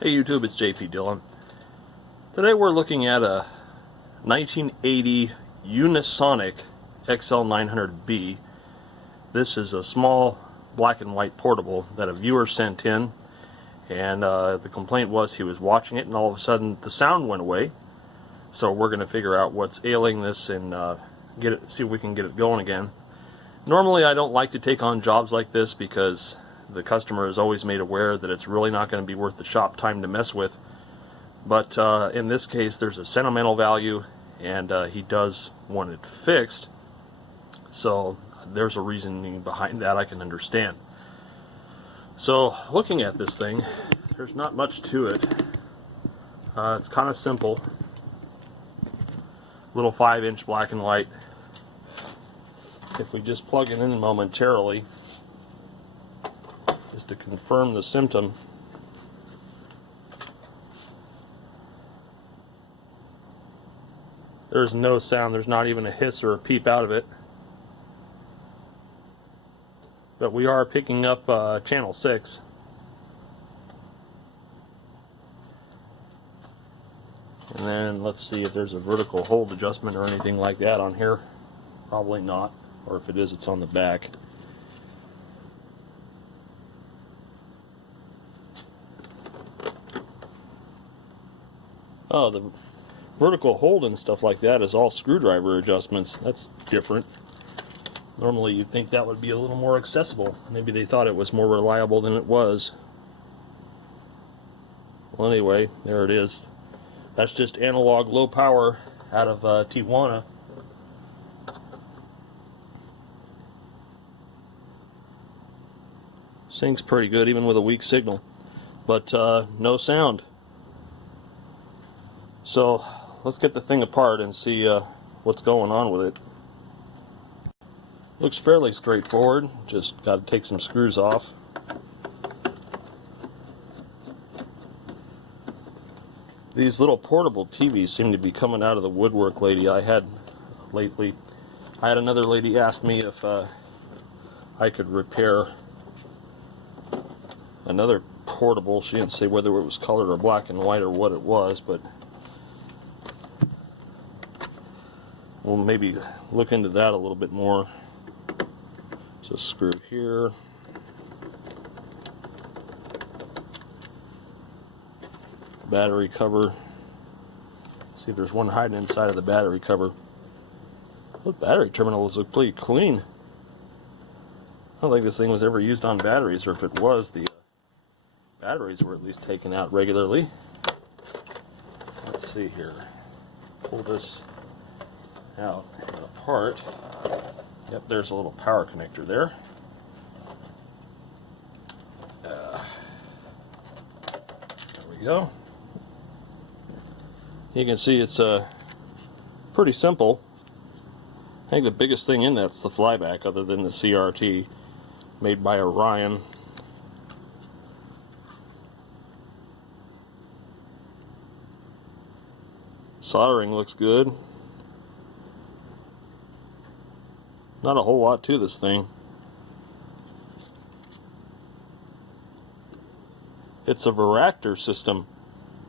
Hey YouTube, it's JP Dillon. Today we're looking at a 1980 unisonic XL-900B. This is a small black and white portable that a viewer sent in, and the complaint was he was watching it and all of a sudden the sound went away. So we're going to figure out what's ailing this and see if we can get it going again. Normally I don't like to take on jobs like this because the customer is always made aware that it's really not going to be worth the shop time to mess with. But in this case, there's a sentimental value, and he does want it fixed. So there's a reasoning behind that I can understand. So looking at this thing, there's not much to it. It's kind of simple. Little 5-inch black and white. If we just plug it in momentarily, just to confirm the symptom. There's no sound, there's not even a hiss or a peep out of it. But we are picking up channel 6. And then let's see if there's a vertical hold adjustment or anything like that on here. Probably not, or if it is, it's on the back. Oh, the vertical hold and stuff like that is all screwdriver adjustments. That's different. Normally you'd think that would be a little more accessible. Maybe they thought it was more reliable than it was. Well, anyway, there it is. That's just analog low power out of Tijuana. Syncs pretty good even with a weak signal, but no sound. So let's get the thing apart and see what's going on with it. Looks fairly straightforward, just got to take some screws off. These little portable TVs seem to be coming out of the woodwork lately. I had another lady ask me if I could repair another portable. She didn't say whether it was colored or black and white or what it was, but we'll maybe look into that a little bit more. Just screw here. Battery cover. See if there's one hiding inside of the battery cover. Those battery terminals look pretty clean. I don't think this thing was ever used on batteries, or if it was, the batteries were at least taken out regularly. Let's see here. Pull this out and apart. Yep, there's a little power connector there. There we go. You can see it's pretty simple. I think the biggest thing in that's the flyback, other than the CRT made by Orion. Soldering looks good. Not a whole lot to this thing. It's a varactor system.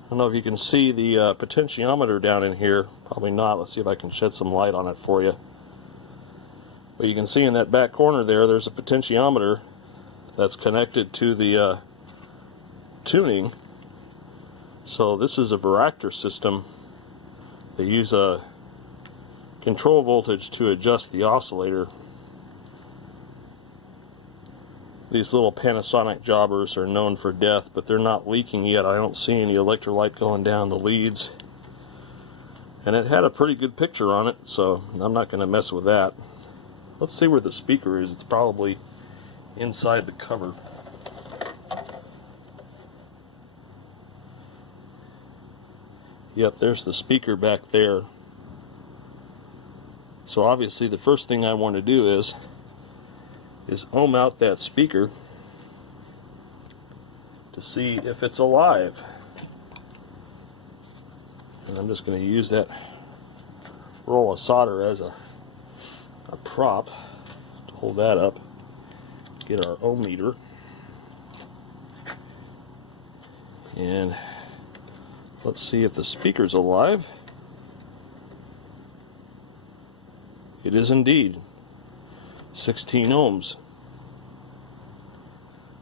I don't know if you can see the potentiometer down in here. Probably not. Let's see if I can shed some light on it for you. But you can see in that back corner there's a potentiometer that's connected to the tuning. So this is a varactor system. They use a control voltage to adjust the oscillator. These little Panasonic jobbers are known for death, but they're not leaking yet. I don't see any electrolyte going down the leads. And it had a pretty good picture on it, so I'm not going to mess with that. Let's see where the speaker is. It's probably inside the cover. Yep, there's the speaker back there. So obviously the first thing I want to do is ohm out that speaker to see if it's alive. And I'm just going to use that roll of solder as a prop to hold that up. Get our ohm meter. And let's see if the speaker's alive. It is indeed 16 ohms.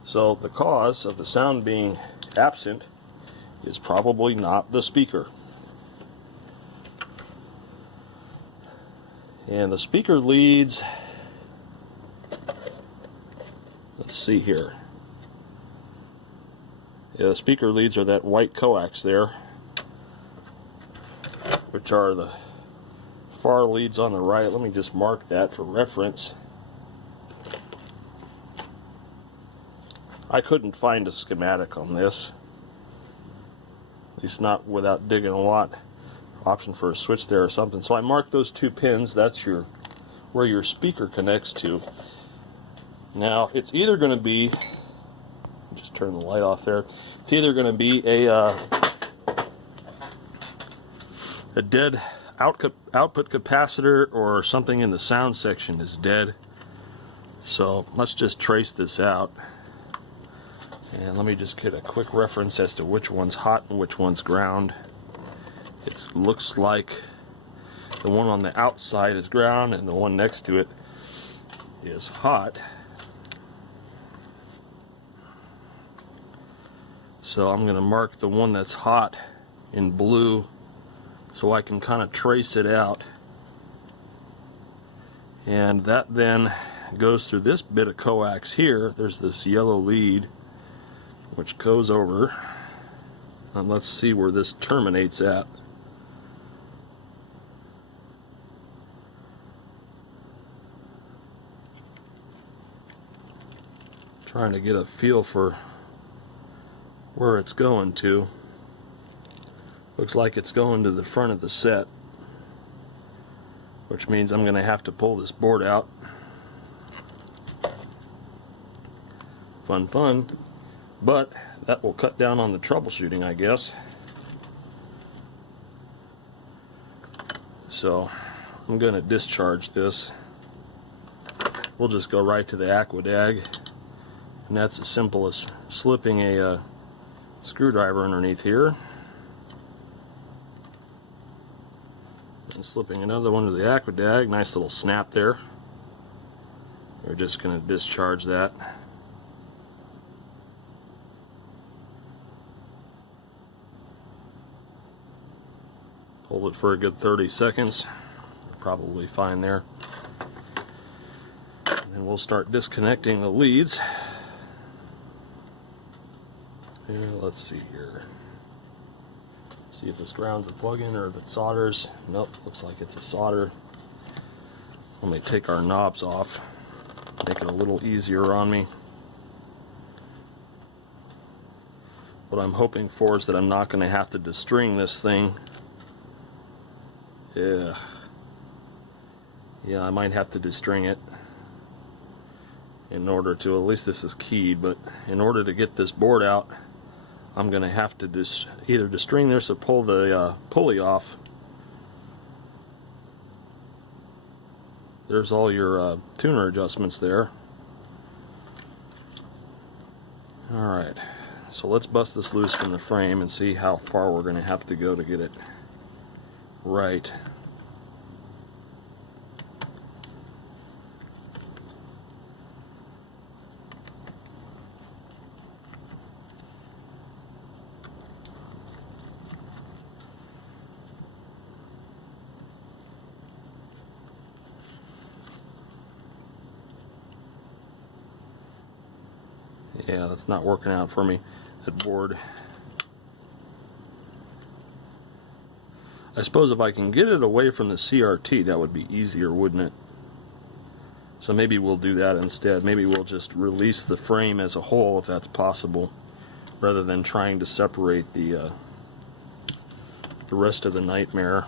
So the cause of the sound being absent is probably not the speaker. And the speaker leads, let's see here. Yeah, the speaker leads are that white coax there, which are the far leads on the right. Let me just mark that for reference. I couldn't find a schematic on this, at least not without digging a lot. Option for a switch there or something. So I marked those two pins. That's where your speaker connects to. Now it's either going to be, just turn the light off there. It's either going to be a dead output capacitor, or something in the sound section is dead. So let's just trace this out. And let me just get a quick reference as to which one's hot and which one's ground. It looks like the one on the outside is ground and the one next to it is hot. So I'm going to mark the one that's hot in blue so I can kind of trace it out. And that then goes through this bit of coax here. There's this yellow lead which goes over, and let's see where this terminates at. Trying to get a feel for where it's going to. Looks like it's going to the front of the set, which means I'm going to have to pull this board out. Fun. But that will cut down on the troubleshooting, I guess. So I'm going to discharge this. We'll just go right to the Aquadag, and that's as simple as slipping a screwdriver underneath here and slipping another one to the Aquadag. Nice little snap there. We're just going to discharge that. Hold it for a good 30 seconds. Probably fine there. And then we'll start disconnecting the leads. And let's see here. See if this ground's a plug-in or if it solders. Nope, looks like it's a solder. Let me take our knobs off. Make it a little easier on me. What I'm hoping for is that I'm not going to have to destring this thing. Yeah, I might have to destring it in order to, at least this is keyed, but in order to get this board out, I'm going to have to either destring this or pull the pulley off. There's all your tuner adjustments there. Alright, so let's bust this loose from the frame and see how far we're going to have to go to get it right. Yeah, that's not working out for me, that board. I suppose if I can get it away from the CRT, that would be easier, wouldn't it? So maybe we'll do that instead. Maybe we'll just release the frame as a whole, if that's possible, rather than trying to separate the rest of the nightmare.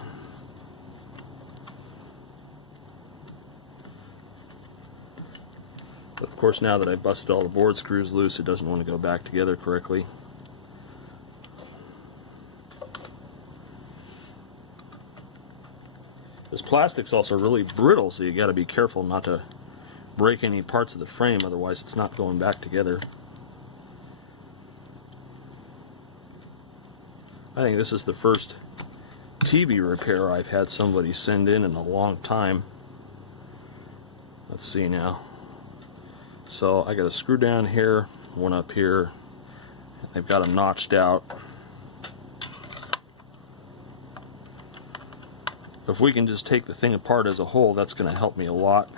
But of course, now that I've busted all the board screws loose, it doesn't want to go back together correctly. This plastic's also really brittle, so you got to be careful not to break any parts of the frame, otherwise it's not going back together. I think this is the first TV repair I've had somebody send in a long time. Let's see now. So I got a screw down here, one up here. I've got them notched out. If we can just take the thing apart as a whole, that's going to help me a lot.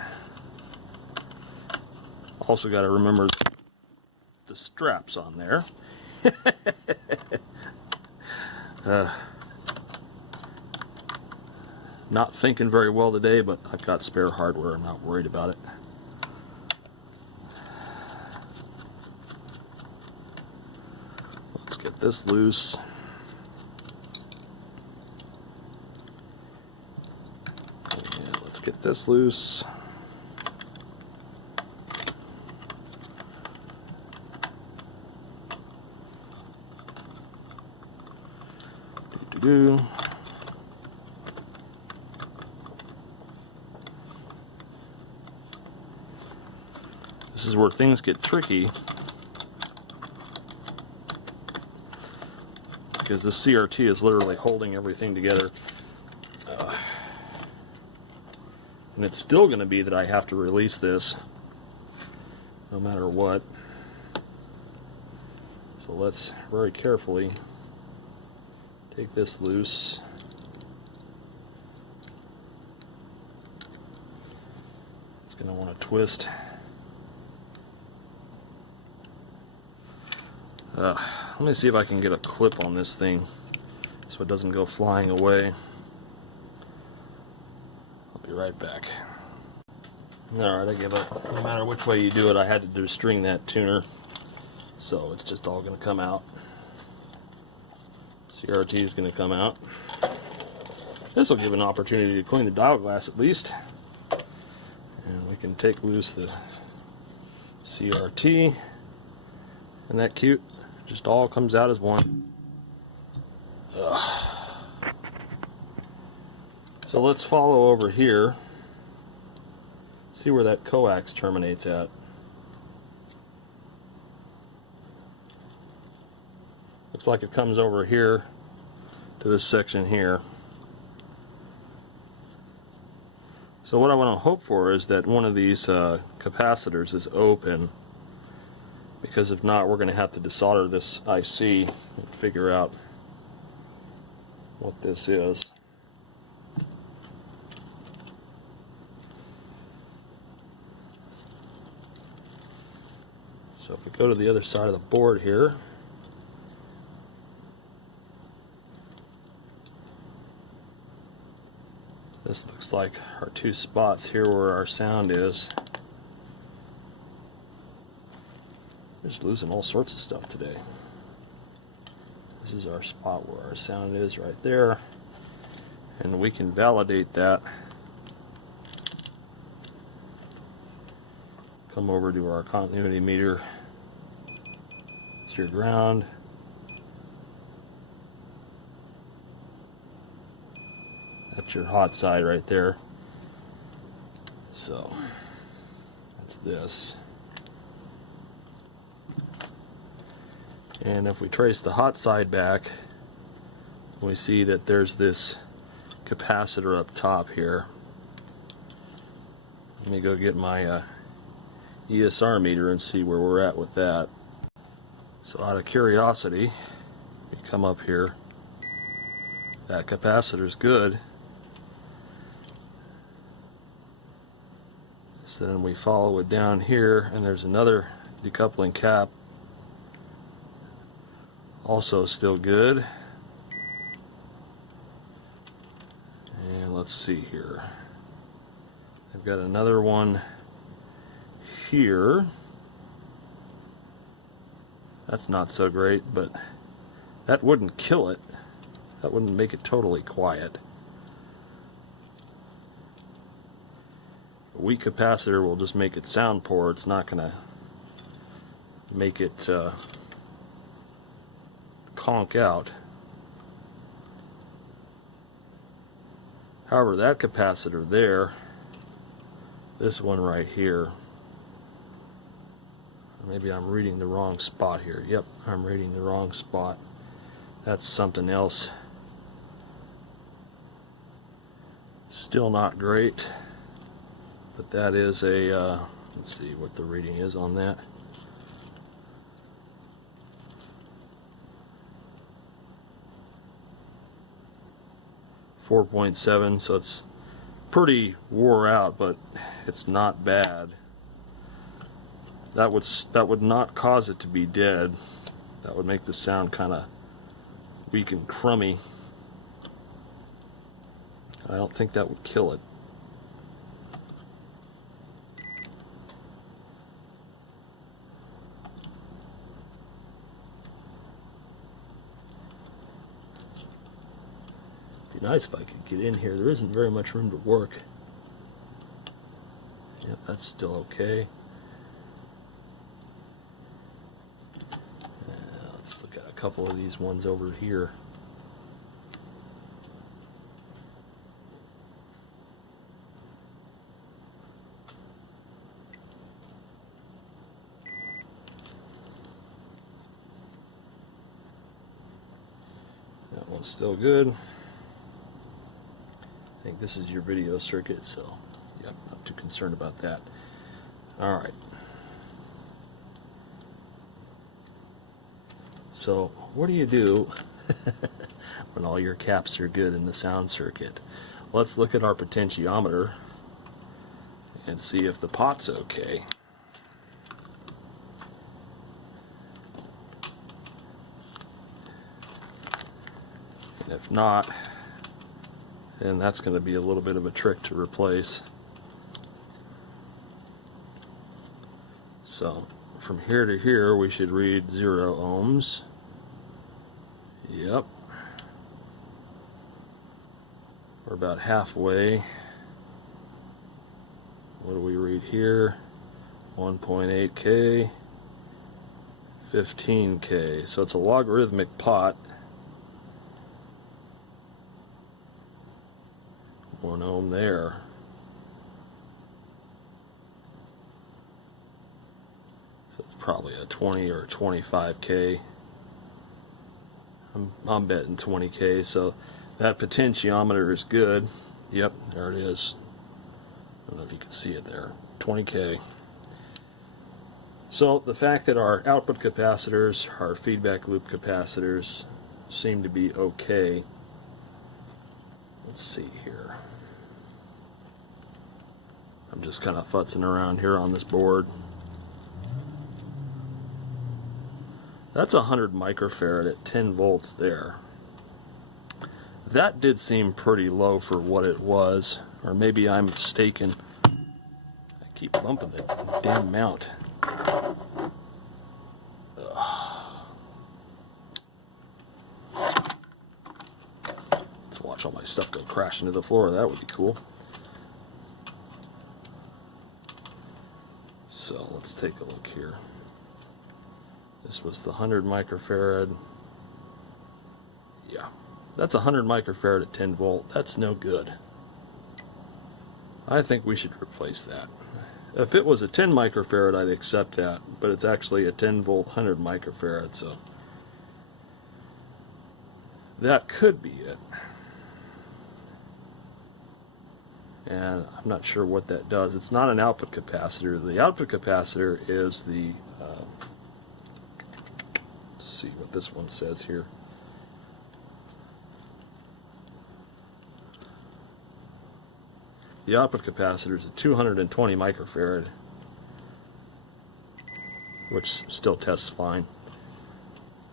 Also got to remember the straps on there. Not thinking very well today, but I've got spare hardware. I'm not worried about it. Let's get this loose. Yeah, let's get this loose. Do. This is where things get tricky, because the CRT is literally holding everything together. And it's still going to be that I have to release this no matter what. So let's very carefully take this loose. It's going to want to twist. Let me see if I can get a clip on this thing so it doesn't go flying away. I'll be right back. Alright, I give up. No matter which way you do it, I had to destring that tuner, so it's just all going to come out. CRT is going to come out. This will give an opportunity to clean the dial glass at least. And we can take loose the CRT. Isn't that cute? Just all comes out as one. So let's follow over here. See where that coax terminates at. Looks like it comes over here to this section here. So what I want to hope for is that one of these capacitors is open, because if not, we're going to have to desolder this IC and figure out what this is. So if we go to the other side of the board here, this looks like our two spots here where our sound is. Just losing all sorts of stuff today. This is our spot where our sound is right there, and we can validate that. Come over to our continuity meter. It's your ground. That's your hot side right there. So that's this. And if we trace the hot side back, we see that there's this capacitor up top here. Let me go get my ESR meter and see where we're at with that. So out of curiosity, we come up here. That capacitor's good. So then we follow it down here, and there's another decoupling cap. Also still good. And let's see here. I've got another one here. That's not so great, but that wouldn't kill it. That wouldn't make it totally quiet. A weak capacitor will just make it sound poor. It's not going to make it conk out. However, that capacitor there, this one right here, maybe I'm reading the wrong spot here. Yep, I'm reading the wrong spot. That's something else. Still not great, but that is a, let's see what the reading is on that. .7, so it's pretty wore out, but it's not bad. That would not cause it to be dead. That would make the sound kind of weak and crummy. I don't think that would kill it. It'd be nice if I could get in here. There isn't very much room to work. Yep, that's still okay. Let's look at a couple of these ones over here. That one's still good. I think this is your video circuit, so yep, not too concerned about that. Alright. So, what do you do when all your caps are good in the sound circuit? Let's look at our potentiometer and see if the pot's okay. And if not, then that's going to be a little bit of a trick to replace. So, from here to here, we should read 0 ohms. Yep. We're about halfway. What do we read here? 1.8K, 15K. So it's a logarithmic pot. 1 ohm there. So it's probably a 20 or 25K. I'm betting 20K, so that potentiometer is good. Yep, there it is. I don't know if you can see it there. 20K. So the fact that our output capacitors, our feedback loop capacitors, seem to be okay. Let's see here. I'm just kind of futzing around here on this board. That's 100 microfarad at 10 volts there. That did seem pretty low for what it was, or maybe I'm mistaken. I keep bumping the damn mount. Let's watch all my stuff go crash into the floor. That would be cool. So let's take a look here. This was the 100 microfarad. Yeah, that's 100 microfarad at 10 volt. That's no good. I think we should replace that. If it was a 10 microfarad, I'd accept that, but it's actually a 10 volt 100 microfarad, so that could be it. And I'm not sure what that does. It's not an output capacitor. The output capacitor is the let's see what this one says here. The output capacitor is a 220 microfarad, which still tests fine.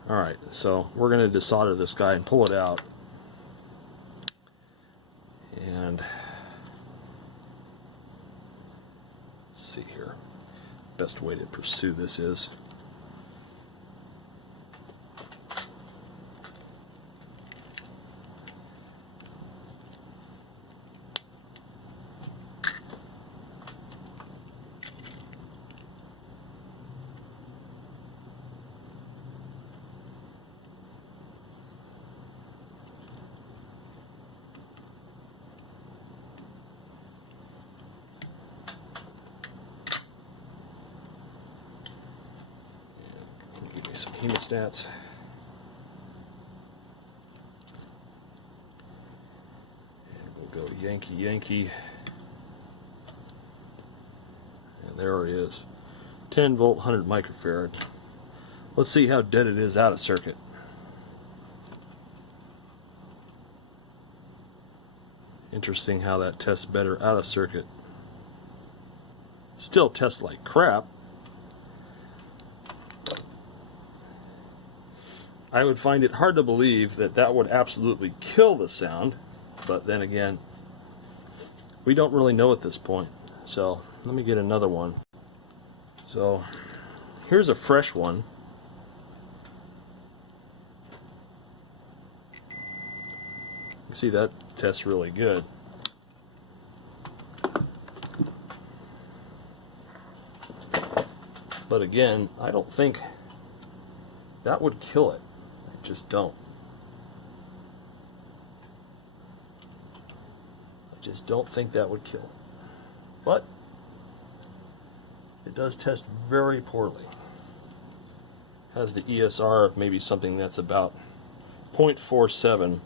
Alright, so we're going to desolder this guy and pull it out. And let's see here. Best way to pursue this is some hemostats. go Yankee Yankee. And there it is. 10 volt, 100 microfarad. Let's see how dead it is out of circuit. Interesting how that tests better out of circuit. Still tests like crap. I would find it hard to believe that that would absolutely kill the sound, but then again, we don't really know at this point. So let me get another one. So here's a fresh one. You see that tests really good. But again, I don't think that would kill it. I just don't. I just don't think that would kill it. But it does test very poorly. Has the ESR of maybe something that's about 0.47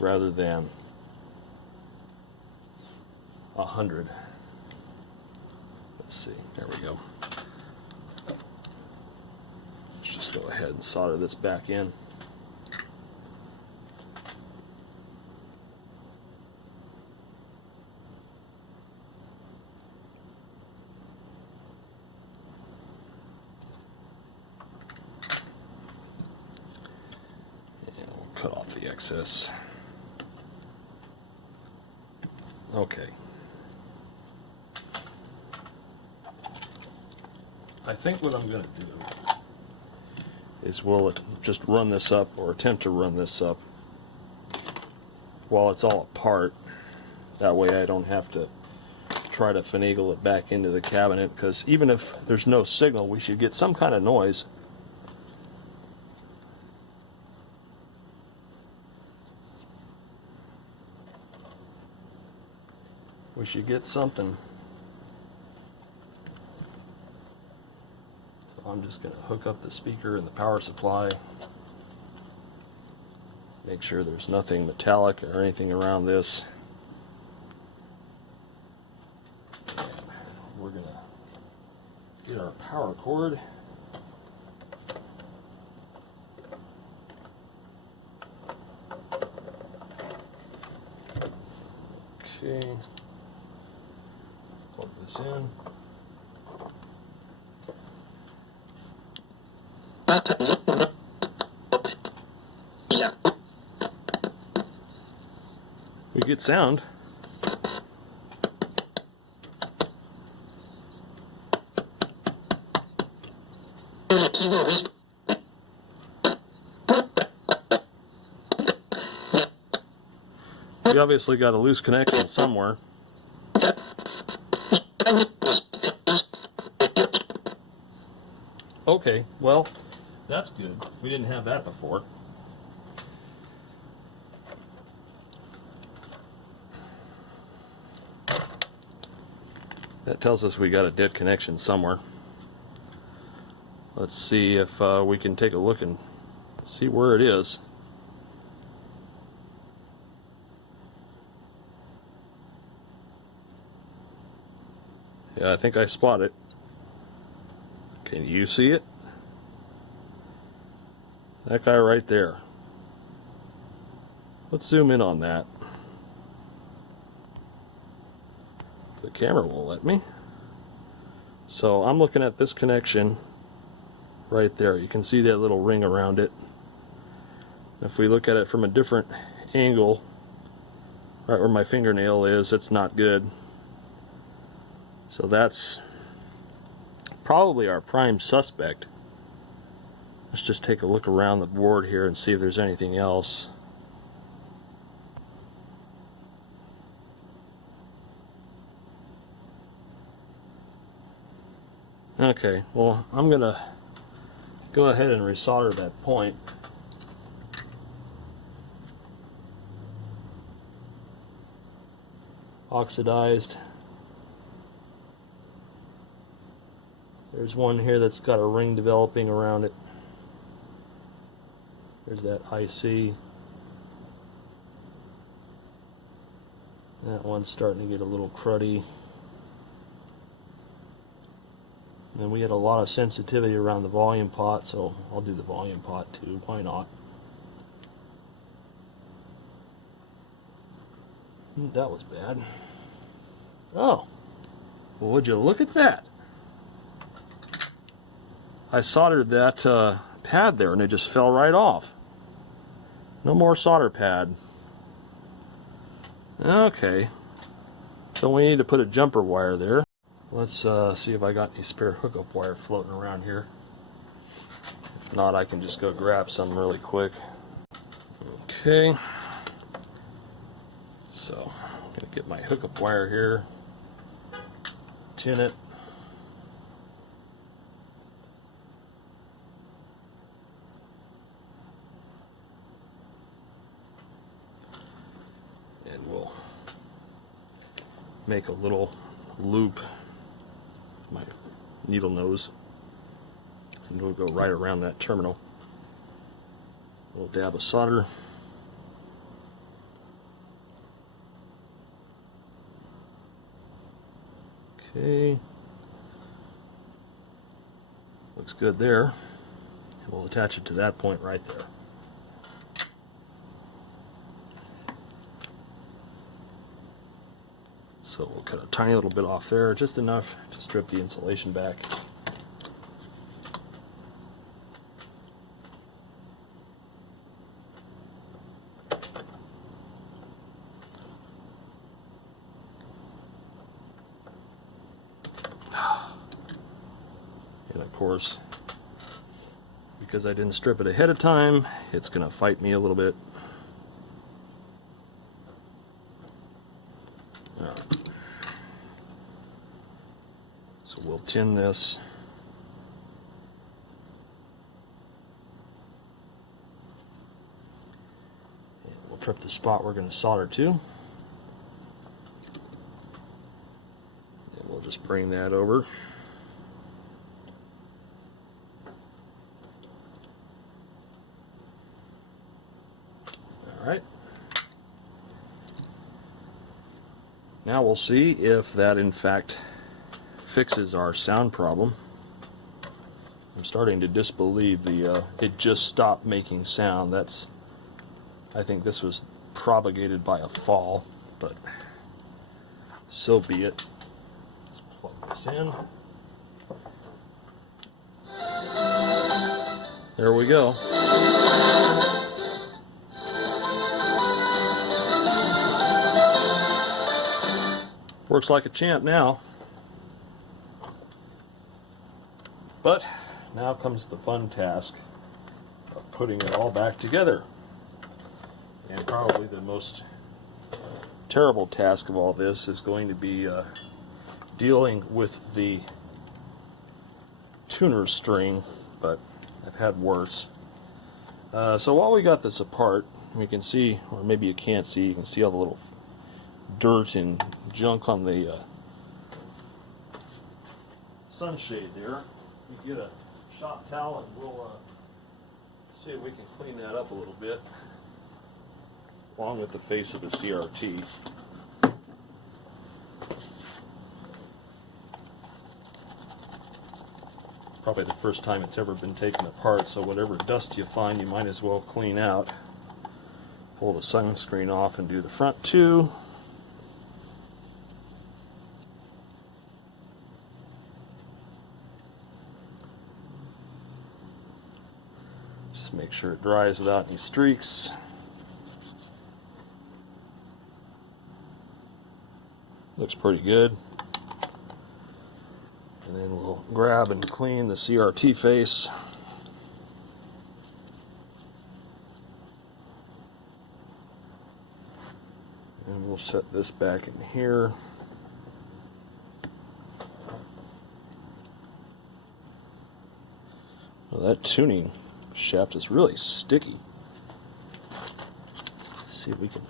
rather than 100. Let's see, there we go. Let's just go ahead and solder this back in. And we'll cut off the excess. Okay. I think what I'm going to do is we'll just run this up, or attempt to run this up while it's all apart. That way I don't have to try to finagle it back into the cabinet, because even if there's no signal, we should get some kind of noise. We should get something. So I'm just going to hook up the speaker and the power supply. Make sure there's nothing metallic or anything around this. And we're going to get our power cord. Okay. Plug this in. We get sound. We obviously got a loose connection somewhere. Okay, well, that's good. We didn't have that before. That tells us we got a dead connection somewhere. Let's see if we can take a look and see where it is. Yeah, I think I spot it. Can you see it? That guy right there. Let's zoom in on that. The camera won't let me. So I'm looking at this connection right there. You can see that little ring around it. If we look at it from a different angle, right where my fingernail is, it's not good. So that's probably our prime suspect. Let's just take a look around the board here and see if there's anything else. Okay, well, I'm gonna go ahead and resolder that point. Oxidized. There's one here that's got a ring developing around it. There's that IC. That one's starting to get a little cruddy. And we had a lot of sensitivity around the volume pot, so I'll do the volume pot too. Why not? That was bad. Oh, well, would you look at that? I soldered that pad there and it just fell right off. No more solder pad. Okay, so we need to put a jumper wire there. Let's see if I got any spare hookup wire floating around here. If not, I can just go grab some really quick. Okay, so I'm going to get my hookup wire here, tin it. And we'll make a little loop, my needle nose, and we'll go right around that terminal. A little dab of solder. Okay, looks good there. And we'll attach it to that point right there. So we'll cut a tiny little bit off there, just enough to strip the insulation back. And of course, because I didn't strip it ahead of time, it's going to fight me a little bit. So we'll tin this. And we'll prep the spot we're going to solder to. And we'll just bring that over. All right. Now we'll see if that in fact fixes our sound problem. I'm starting to disbelieve it just stopped making sound. I think this was propagated by a fall, but so be it. Let's plug this in. There we go. Works like a champ now. But now comes the fun task of putting it all back together. And probably the most terrible task of all this is going to be dealing with the tuner string, but I've had worse. So while we got this apart, we can see, or maybe you can't see, you can see all the little dirt and junk on the sunshade there. You get a shop towel and we'll see if we can clean that up a little bit, along with the face of the CRT. It's probably the first time it's ever been taken apart, so whatever dust you find you might as well clean out. Pull the sunscreen off and do the front too. Just make sure it dries without any streaks. Looks pretty good. And then we'll grab and clean the CRT face. And we'll set this back in here. Well, that tuning shaft is really sticky. Let's see if we can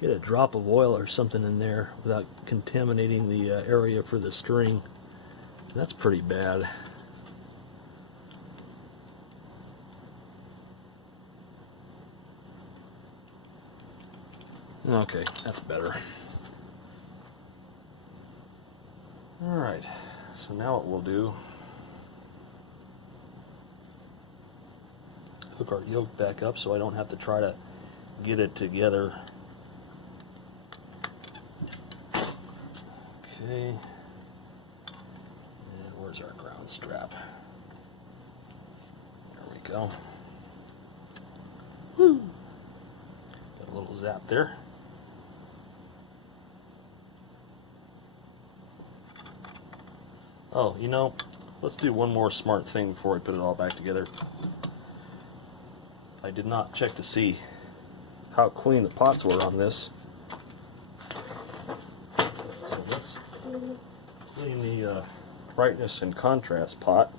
get a drop of oil or something in there without contaminating the area for the string. That's pretty bad. Okay, that's better. Alright, so now what we'll do, hook our yoke back up so I don't have to try to get it together. Okay, and where's our ground strap? There we go. Woo! Got a little zap there. Oh, you know, let's do one more smart thing before I put it all back together. I did not check to see how clean the pots were on this. So let's clean the brightness and contrast pot.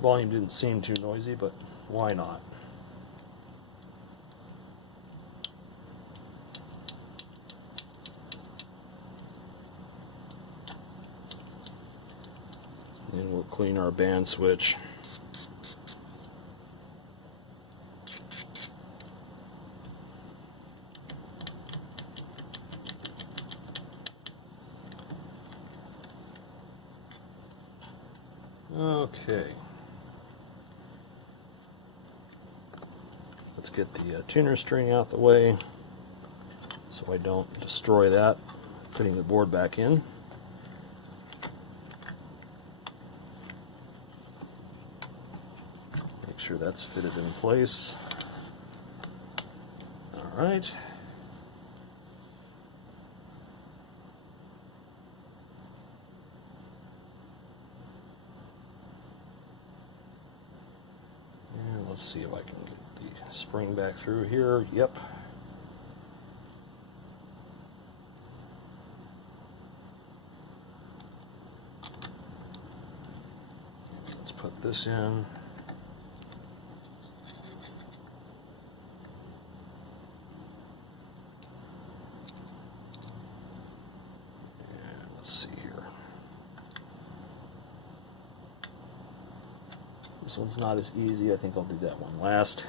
Volume didn't seem too noisy, but why not? And we'll clean our band switch. Okay. Let's get the tuner string out the way so I don't destroy that fitting the board back in. Make sure that's fitted in place. All right. And let's see if I can get the spring back through here. Yep. Let's put this in. This one's not as easy. I think I'll do that one last.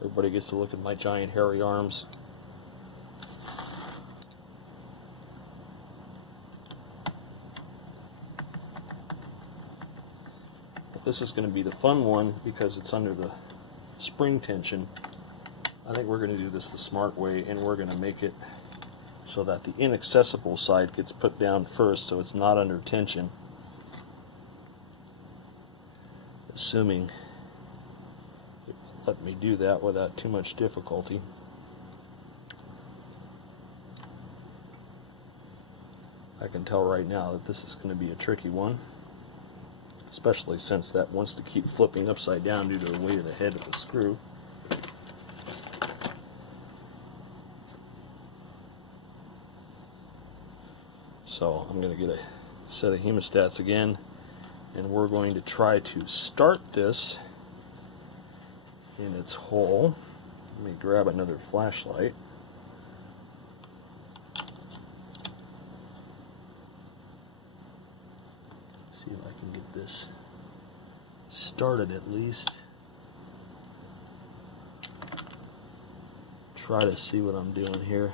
Everybody gets to look at my giant hairy arms. This is going to be the fun one because it's under the spring tension. I think we're going to do this the smart way, and we're going to make it so that the inaccessible side gets put down first so it's not under tension, assuming it will let me do that without too much difficulty. I can tell right now that this is going to be a tricky one, especially since that wants to keep flipping upside down due to the weight of the head of the screw. So I'm going to get a set of hemostats again, and we're going to try to start this in its hole. Let me grab another flashlight. See if I can get this started at least. Try to see what I'm doing here.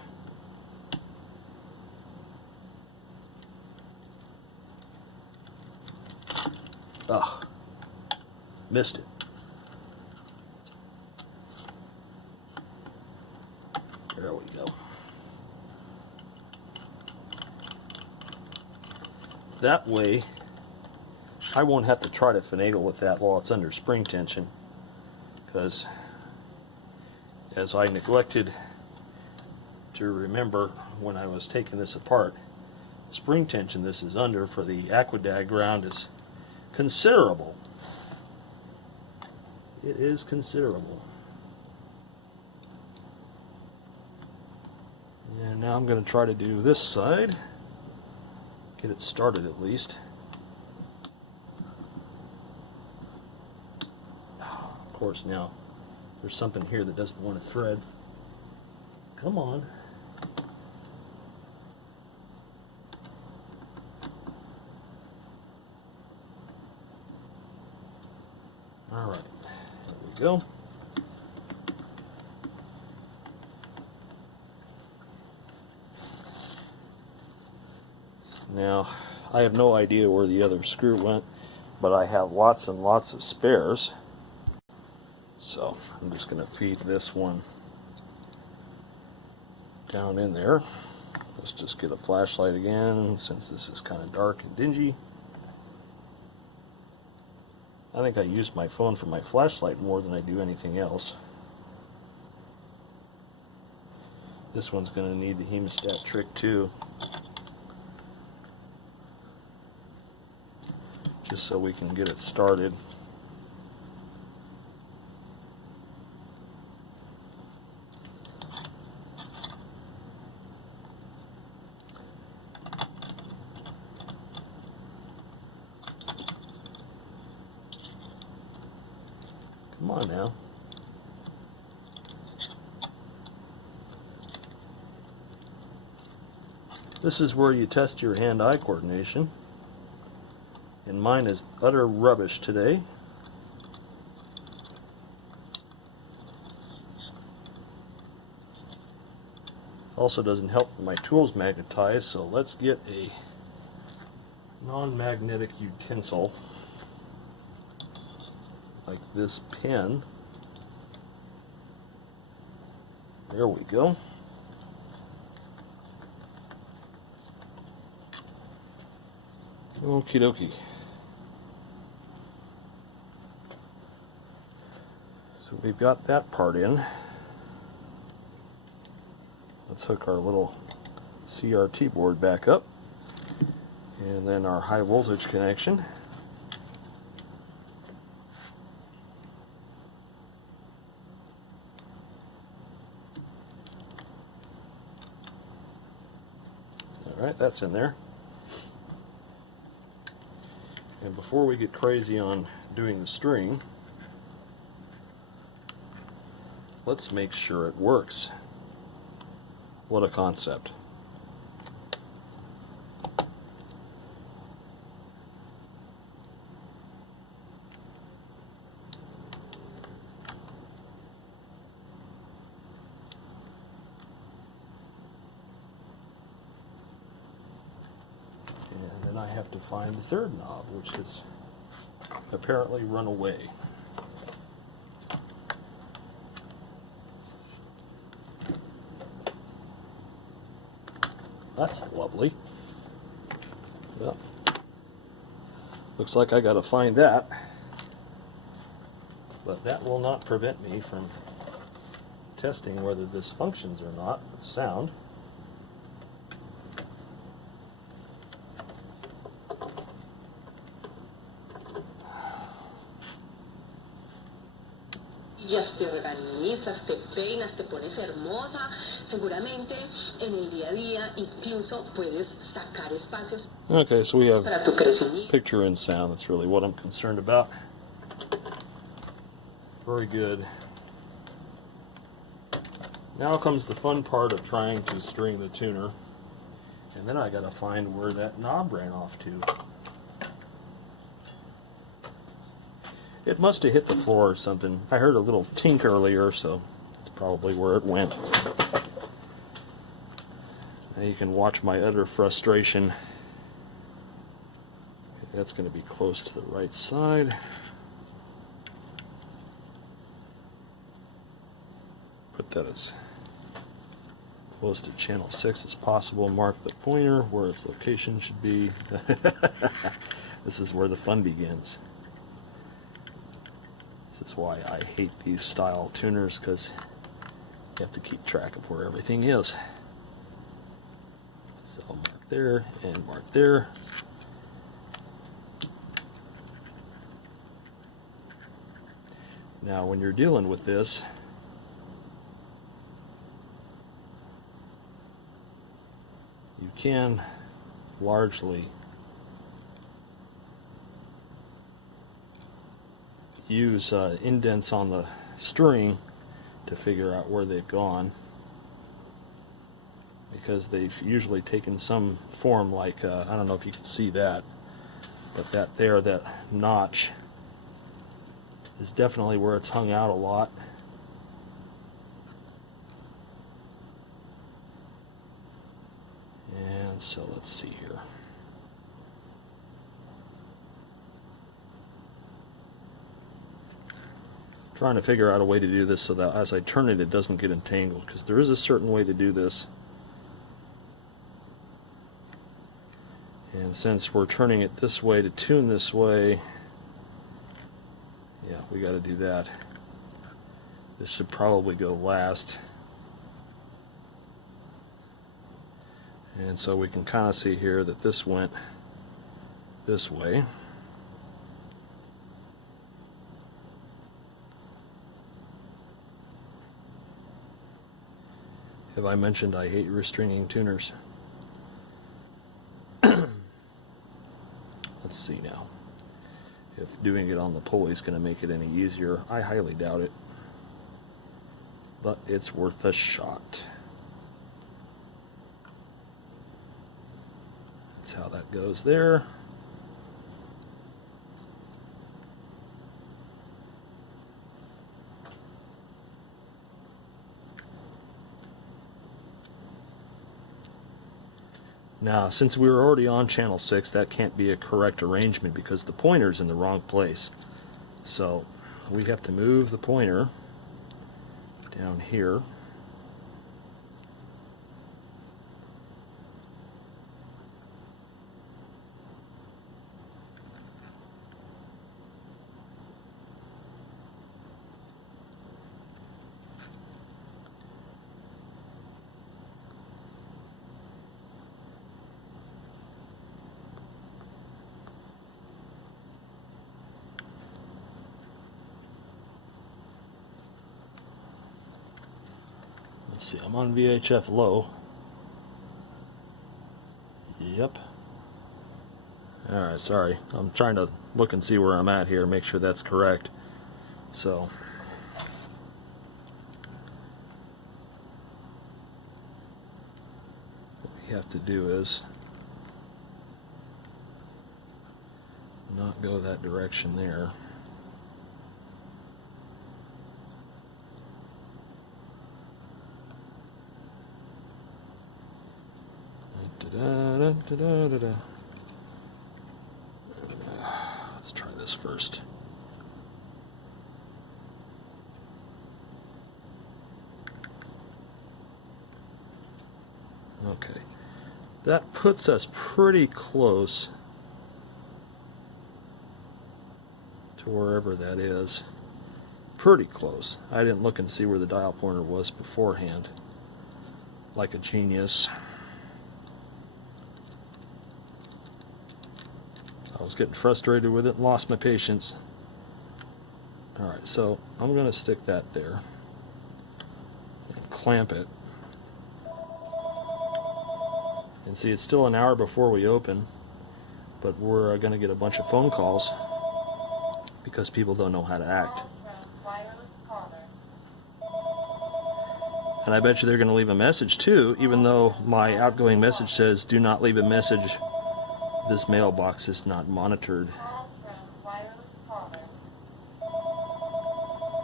Ah, missed it. There we go. That way, I won't have to try to finagle with that while it's under spring tension, because as I neglected to remember when I was taking this apart, the spring tension this is under for the aquadag ground is considerable. It is considerable. And now I'm going to try to do this side, get it started at least. Of course, now there's something here that doesn't want to thread. Come on. go. Now, I have no idea where the other screw went, but I have lots and lots of spares. So I'm just going to feed this one down in there. Let's just get a flashlight again, since this is kind of dark and dingy. I think I use my phone for my flashlight more than I do anything else. This one's going to need the hemostat trick too, just so we can get it started. Come on now. This is where you test your hand-eye coordination. And mine is utter rubbish today. Also doesn't help that my tool's magnetized, so let's get a non-magnetic utensil like this pen. There we go. Okie dokie. So we've got that part in. Let's hook our little CRT board back up, and then our high voltage connection. Alright, that's in there. And before we get crazy on doing the string, let's make sure it works. What a concept. And then I have to find the third knob, which has apparently run away. That's lovely. Well, looks like I gotta find that, but that will not prevent me from testing whether this functions or not with sound. Ya te organizas, te peinas, te pones hermosa. Seguramente en el día a día incluso puedes sacar espacios. Okay, so we have para tu crecimiento. Picture and sound. That's really what I'm concerned about. Very good. Now comes the fun part of trying to string the tuner. And then I gotta find where that knob ran off to. It must have hit the floor or something. I heard a little tink earlier, so that's probably where it went. Now you can watch my utter frustration. That's going to be close to the right side. Put that as close to channel 6 as possible. Mark the pointer where its location should be. This is where the fun begins. This is why I hate these style tuners, because you have to keep track of where everything is. So mark there and mark there. Now when you're dealing with this, you can largely use indents on the string to figure out where they've gone, because they've usually taken some form like, I don't know if you can see that, but that notch is definitely where it's hung out a lot. And so let's see here. Trying to figure out a way to do this so that as I turn it, it doesn't get entangled, because there is a certain way to do this. And since we're turning it this way to tune this way, yeah, we got to do that. This should probably go last. And so we can kind of see here that this went this way. Have I mentioned I hate restringing tuners? Let's see now. If doing it on the pulley is going to make it any easier, I highly doubt it. But it's worth a shot. That's how that goes there. Now, since we were already on channel 6, that can't be a correct arrangement because the pointer's in the wrong place. So we have to move the pointer down here. Let's see, I'm on VHF low. Yep. Alright, sorry. I'm trying to look and see where I'm at here, make sure that's correct. So, what we have to do is not go that direction there. Let's try this first. Okay, that puts us pretty close to wherever that is. Pretty close. I didn't look and see where the dial pointer was beforehand, like a genius. I was getting frustrated with it and lost my patience. Alright, so I'm going to stick that there and clamp it. And see, it's still an hour before we open, but we're going to get a bunch of phone calls because people don't know how to act. And I bet you they're going to leave a message too, even though my outgoing message says do not leave a message. This mailbox is not monitored.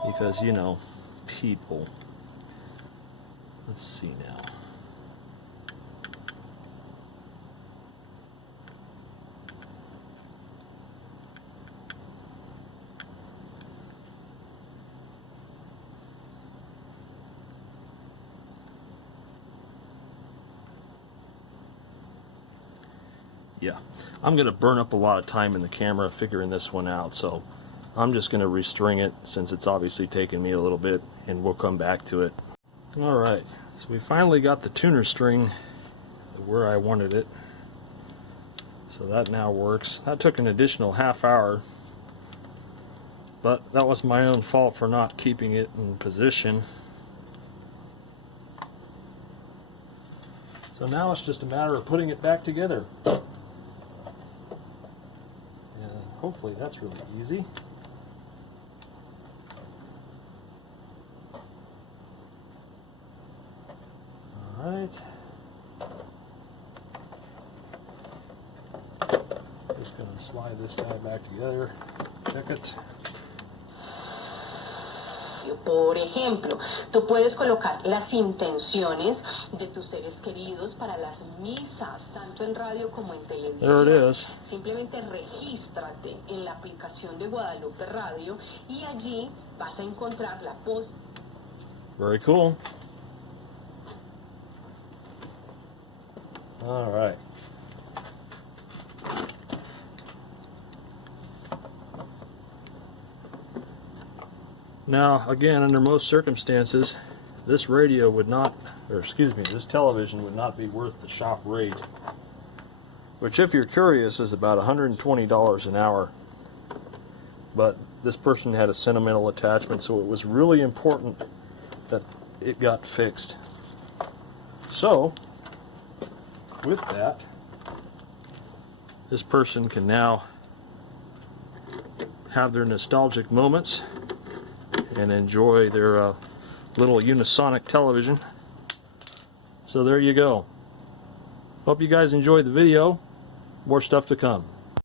Because, you know, people. Let's see now. Yeah, I'm going to burn up a lot of time in the camera figuring this one out, so I'm just going to restring it since it's obviously taken me a little bit, and we'll come back to it. Alright, so we finally got the tuner string where I wanted it, so that now works. That took an additional half hour, but that was my own fault for not keeping it in position. So now it's just a matter of putting it back together. Hopefully that's really easy. Alright. Just going to slide this guy back together. Check it. Por ejemplo, tú puedes colocar las intenciones de tus seres queridos para las misas, tanto en radio como en televisión. There it is. Simplemente regístrate en la aplicación de Guadalupe Radio y allí vas a encontrar la post. Very cool. All right. Now, again, under most circumstances, this radio would not, or excuse me, this television would not be worth the shop rate, which, if you're curious, is about $120 an hour. But this person had a sentimental attachment, so it was really important that it got fixed. So, with that, this person can now have their nostalgic moments and enjoy their little unisonic television. So there you go. Hope you guys enjoyed the video. More stuff to come.